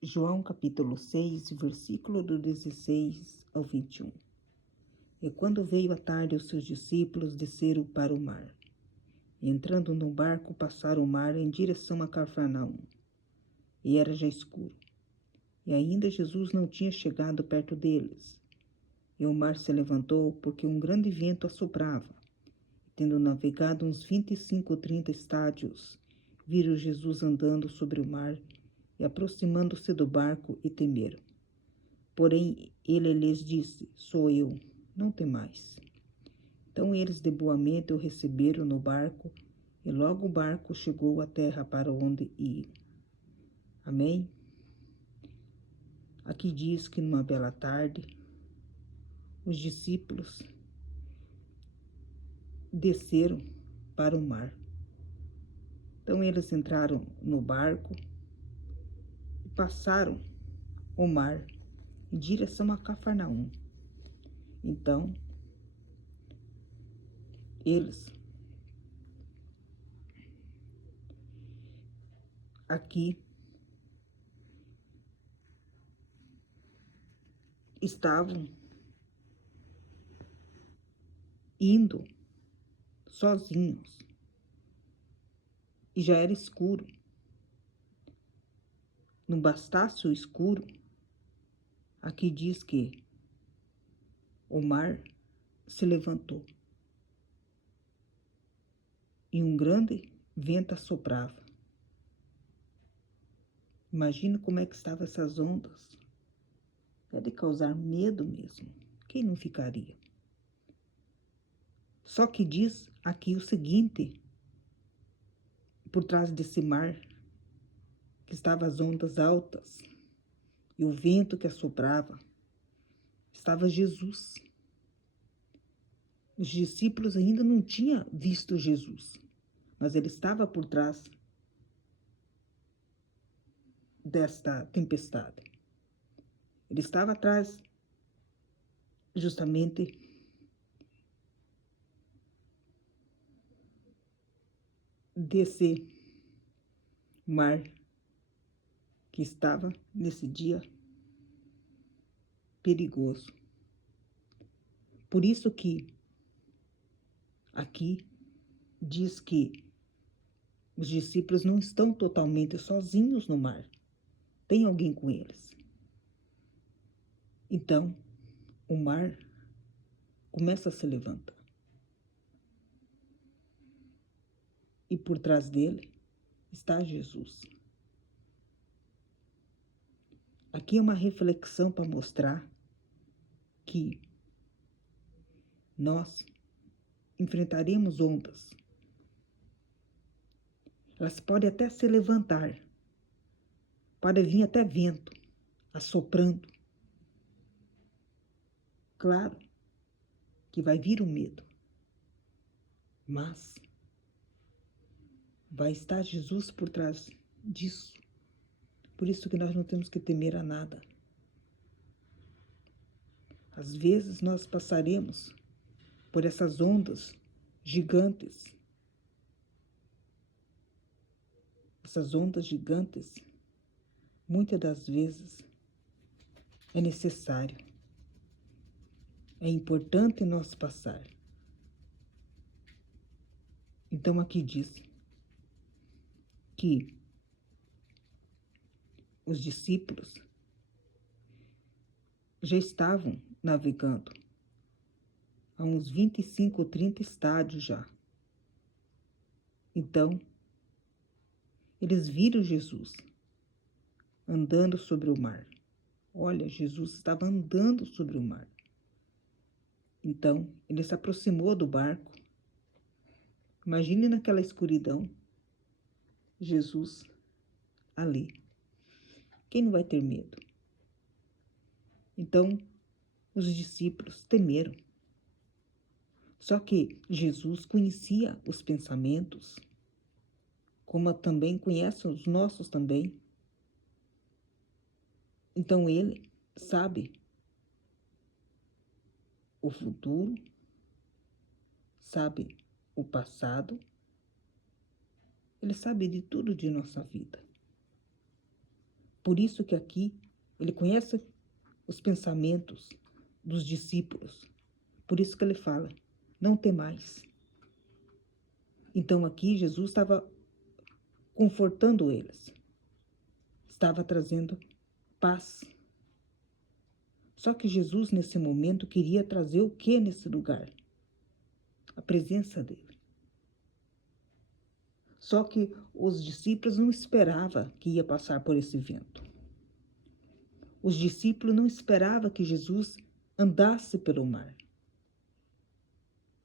João capítulo 6, versículo do 16 ao 21. E quando veio a tarde, os seus discípulos desceram para o mar. E, entrando no barco, passaram o mar em direção a Cafarnaum. E era já escuro. E ainda Jesus não tinha chegado perto deles. E o mar se levantou, porque um grande vento assoprava. Tendo navegado uns 25 ou 30 estádios, viram Jesus andando sobre o mar e aproximando-se do barco e temeram. Porém, ele lhes disse: Sou eu, não temais. Então eles de boa mente o receberam no barco, e logo o barco chegou à terra para onde ia. Amém? Aqui diz que numa bela tarde, os discípulos desceram para o mar. Então eles entraram no barco e passaram o mar em direção a Cafarnaum. Então, eles aqui estavam indo sozinhos e já era escuro. Não bastasse o escuro, aqui diz que o mar se levantou e um grande vento assoprava. Imagina como é que estavam essas ondas. É de causar medo mesmo. Quem não ficaria? Só que diz aqui o seguinte, por trás desse mar, que estavam as ondas altas e o vento que assoprava, estava Jesus. Os discípulos ainda não tinham visto Jesus, mas ele estava por trás desta tempestade. Ele estava atrás justamente desse mar que estava nesse dia perigoso. Por isso que aqui diz que os discípulos não estão totalmente sozinhos no mar. Tem alguém com eles. Então, o mar começa a se levantar. E por trás dele está Jesus. Aqui é uma reflexão para mostrar que nós enfrentaremos ondas. Elas podem até se levantar, pode vir até vento assoprando. Claro que vai vir o medo, mas vai estar Jesus por trás disso. Por isso que nós não temos que temer a nada. Às vezes nós passaremos por essas ondas gigantes. Essas ondas gigantes, muitas das vezes, é necessário. É importante nós passar. Então aqui diz que os discípulos já estavam navegando a uns 25 ou 30 estádios já. Então, eles viram Jesus andando sobre o mar. Olha, Jesus estava andando sobre o mar. Então, ele se aproximou do barco. Imagine naquela escuridão, Jesus ali. Quem não vai ter medo? Então, os discípulos temeram. Só que Jesus conhecia os pensamentos, como também conhece os nossos também. Então, ele sabe o futuro, sabe o passado, ele sabe de tudo de nossa vida. por isso que aqui ele conhece os pensamentos dos discípulos. Por isso que ele fala, não temais. Então aqui Jesus estava confortando eles. Estava trazendo paz. Só que Jesus, nesse momento, queria trazer o que nesse lugar? A presença dele. Só que os discípulos não esperavam que ia passar por esse vento. Os discípulos não esperavam que Jesus andasse pelo mar.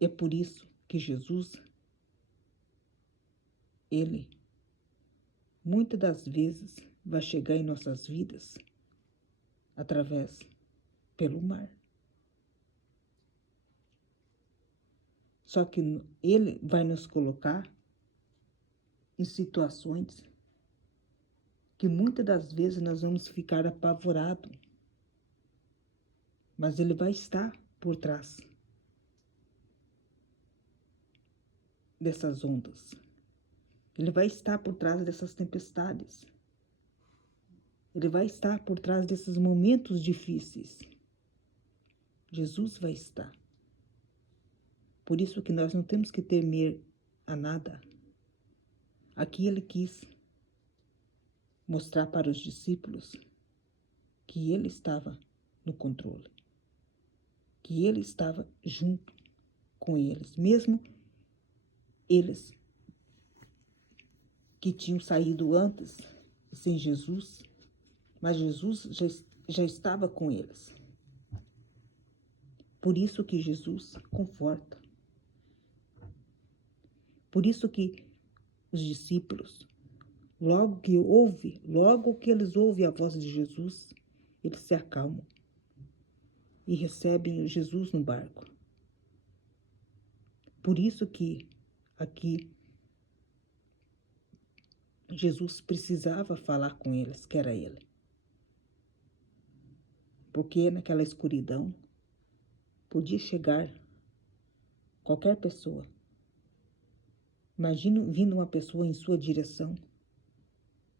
É por isso que Jesus, ele, muitas das vezes, vai chegar em nossas vidas através pelo mar. Só que ele vai nos colocar em situações que muitas das vezes nós vamos ficar apavorados, mas ele vai estar por trás dessas ondas. Ele vai estar por trás dessas tempestades. Ele vai estar por trás desses momentos difíceis. Jesus vai estar. Por isso que nós não temos que temer a nada. Aqui ele quis mostrar para os discípulos que ele estava no controle, que ele estava junto com eles, mesmo eles que tinham saído antes sem Jesus, mas Jesus já estava com eles. Por isso que Jesus conforta. Por isso que os discípulos, logo que eles ouvem a voz de Jesus, eles se acalmam e recebem Jesus no barco. Por isso que aqui Jesus precisava falar com eles, que era ele. Porque naquela escuridão podia chegar qualquer pessoa. Imagina vindo uma pessoa em sua direção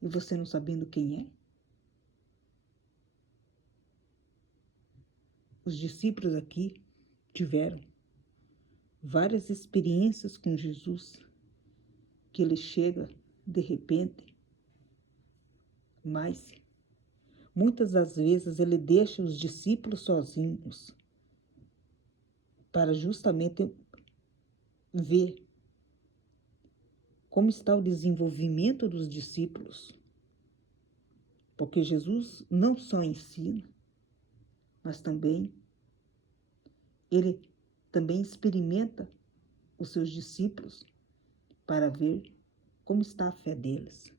e você não sabendo quem é. Os discípulos aqui tiveram várias experiências com Jesus, que ele chega de repente, mas muitas das vezes ele deixa os discípulos sozinhos para justamente ver como está o desenvolvimento dos discípulos. Porque Jesus não só ensina, mas também ele também experimenta os seus discípulos para ver como está a fé deles,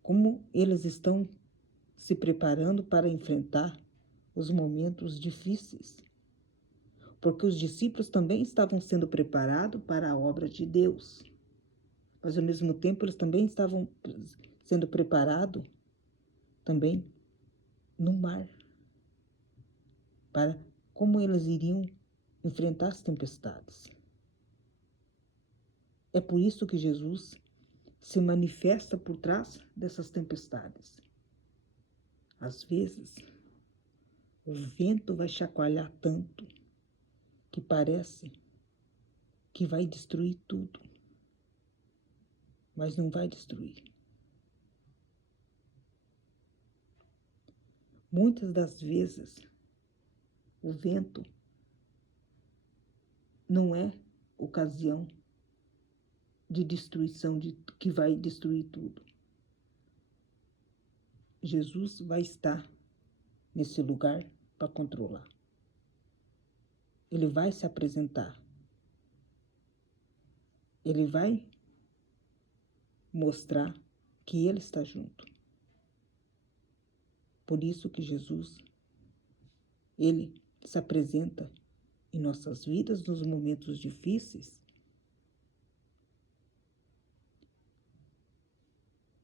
como eles estão se preparando para enfrentar os momentos difíceis. Porque os discípulos também estavam sendo preparados para a obra de Deus, mas ao mesmo tempo eles também estavam sendo preparados também no mar, para como eles iriam enfrentar as tempestades. É por isso que Jesus se manifesta por trás dessas tempestades. Às vezes, o vento vai chacoalhar tanto que parece que vai destruir tudo, mas não vai destruir. Muitas das vezes, o vento não é ocasião de destruição, que vai destruir tudo. Jesus vai estar nesse lugar para controlar. Ele vai se apresentar. Ele vai mostrar que ele está junto. Por isso que Jesus, ele se apresenta em nossas vidas nos momentos difíceis.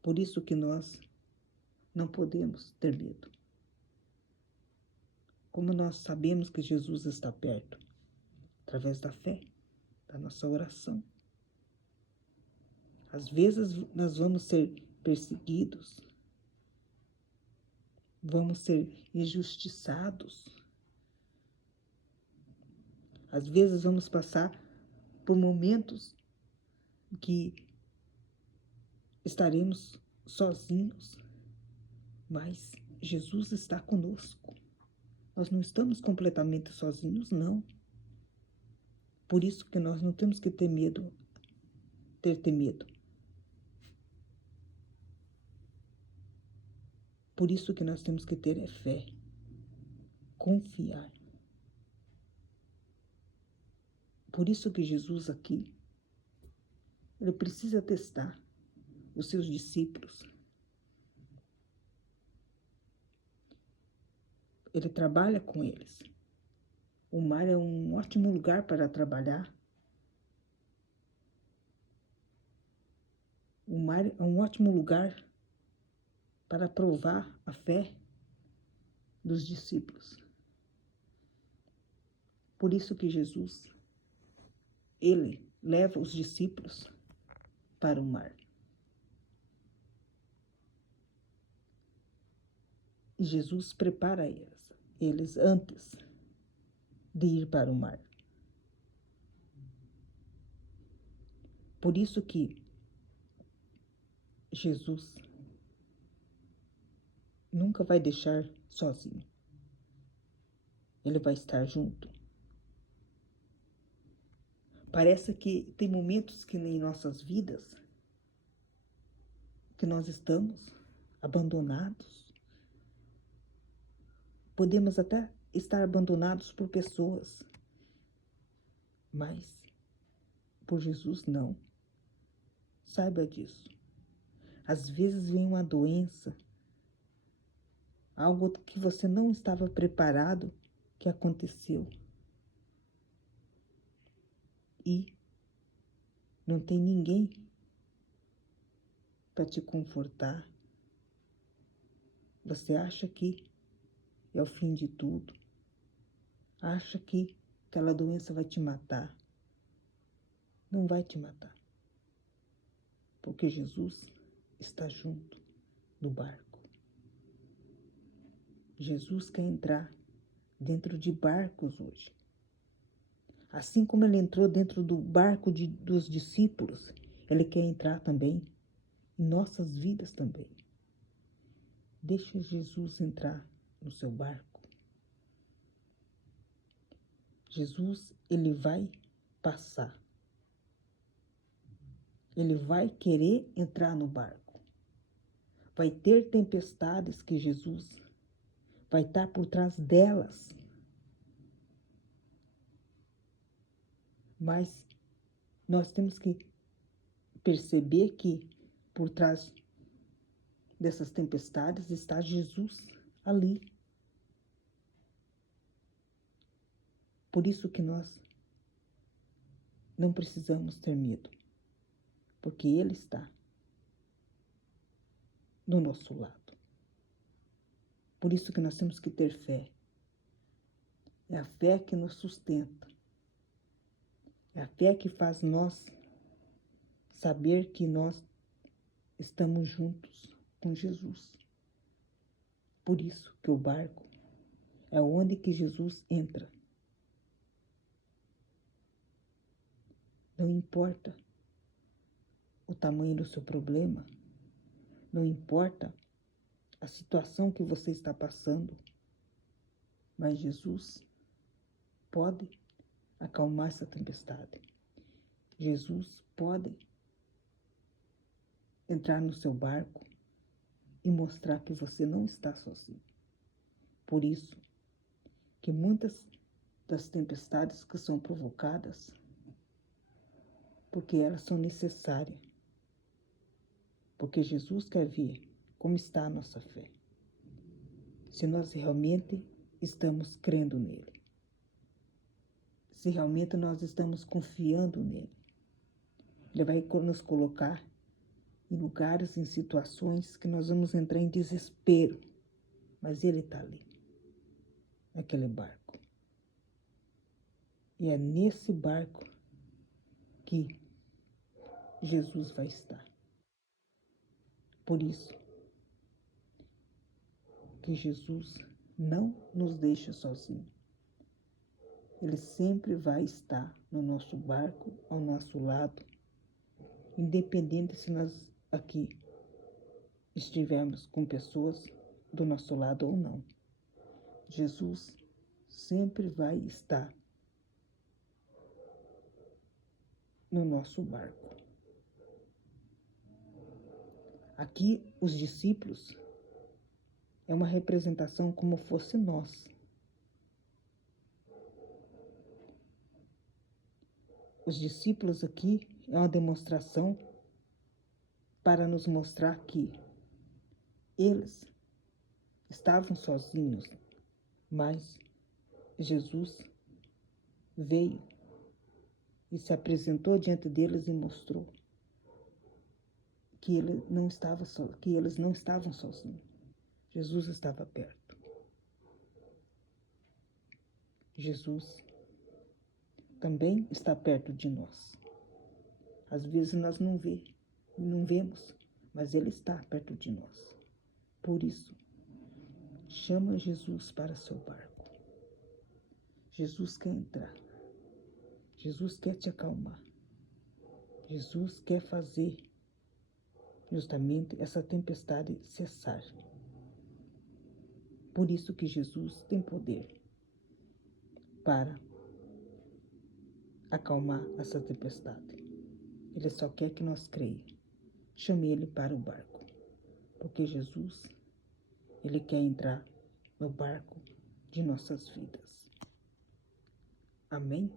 Por isso que nós não podemos ter medo. Como nós sabemos que Jesus está perto? Através da fé, da nossa oração. Às vezes nós vamos ser perseguidos, vamos ser injustiçados. Às vezes vamos passar por momentos que estaremos sozinhos, mas Jesus está conosco. Nós não estamos completamente sozinhos, não. Por isso que nós não temos que ter medo. Por isso que nós temos que ter fé, confiar. Por isso que Jesus aqui, ele precisa testar os seus discípulos. Ele trabalha com eles. O mar é um ótimo lugar para trabalhar. O mar é um ótimo lugar para provar a fé dos discípulos. Por isso que Jesus, ele leva os discípulos para o mar. E Jesus prepara eles antes de ir para o mar. Por isso que Jesus nunca vai deixar sozinho. Ele vai estar junto. Parece que tem momentos que em nossas vidas que nós estamos abandonados. Podemos até estar abandonados por pessoas, mas por Jesus não. Saiba disso. Às vezes vem uma doença, algo que você não estava preparado que aconteceu. E não tem ninguém para te confortar. Você acha que é o fim de tudo. Acha que aquela doença vai te matar. Não vai te matar. Porque Jesus está junto no barco. Jesus quer entrar dentro de barcos hoje. Assim como ele entrou dentro do barco dos discípulos, ele quer entrar também em nossas vidas também. Deixa Jesus entrar no seu barco. Jesus, ele vai passar. Ele vai querer entrar no barco. Vai ter tempestades que Jesus vai estar por trás delas. Mas nós temos que perceber que por trás dessas tempestades está Jesus ali. Por isso que nós não precisamos ter medo, porque Ele está do nosso lado. Por isso que nós temos que ter fé. É a fé que nos sustenta. É a fé que faz nós saber que nós estamos juntos com Jesus. Por isso que o barco é onde que Jesus entra. Não importa o tamanho do seu problema, não importa a situação que você está passando, mas Jesus pode acalmar essa tempestade. Jesus pode entrar no seu barco e mostrar que você não está sozinho. Por isso que muitas das tempestades que são provocadas, porque elas são necessárias, porque Jesus quer ver como está a nossa fé. Se nós realmente estamos crendo nele. Se realmente nós estamos confiando nele. Ele vai nos colocar em lugares, em situações que nós vamos entrar em desespero. Mas ele está ali, naquele barco. E é nesse barco que Jesus vai estar. Por isso que Jesus não nos deixa sozinhos. Ele sempre vai estar no nosso barco, ao nosso lado, independente se nós aqui estivermos com pessoas do nosso lado ou não. Jesus sempre vai estar no nosso barco. Aqui, os discípulos é uma representação como fosse nós. Os discípulos aqui é uma demonstração para nos mostrar que eles estavam sozinhos, mas Jesus veio e se apresentou diante deles e mostrou que eles não estavam sozinhos. Jesus estava perto. Jesus também está perto de nós. Às vezes nós não vemos, mas Ele está perto de nós. Por isso, chama Jesus para seu barco. Jesus quer entrar. Jesus quer te acalmar. Jesus quer fazer justamente essa tempestade cessar. Por isso que Jesus tem poder para acalmar essa tempestade. Ele só quer que nós creiamos. Chame Ele para o barco, porque Jesus, Ele quer entrar no barco de nossas vidas. Amém?